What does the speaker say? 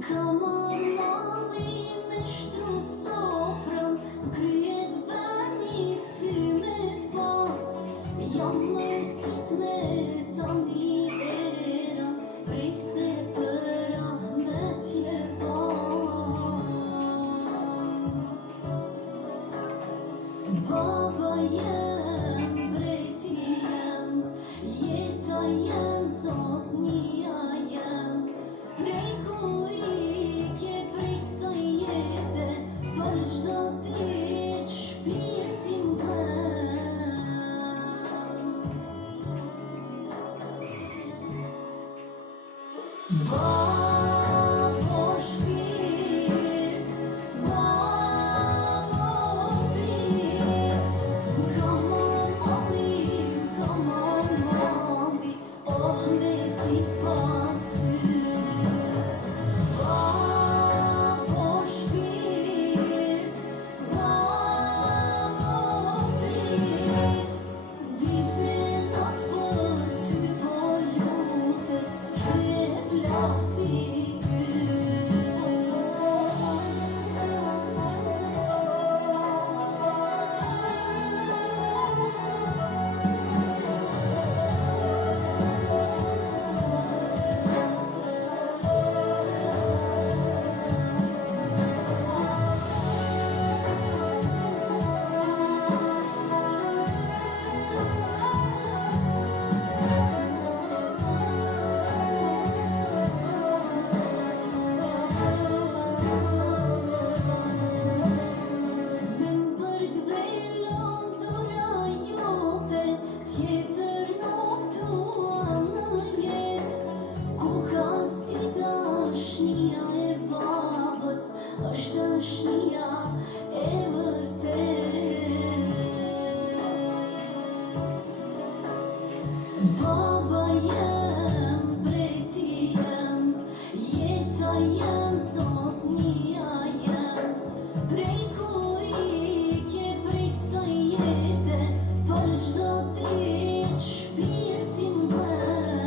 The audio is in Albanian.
Ka marrë malli me shtru sofrën, kryet veni ty me t'pa. Jam mërzit me tani erën, prej se për Ahmet je pa. Baba jem, brejti jem, jeta jem, zotnia jem. Prej kur ike prej kësaj jete, për çdo ditë shpirti m'blen. Babo shpirt, babo dit, ka marrë malli, oh me t'i pasyt. Babo shpirt, babo dit, dite natë për ty po lutet, ty e vlati tjetër nuk tua në jet. Ku ka si dashnia e babës, është dashnia e vërtet. Baba jem, brejti jem, jeta jem, zotnia jem. Prej kur ike prej kësaj jete, për çdo ditë shpirti m'blen.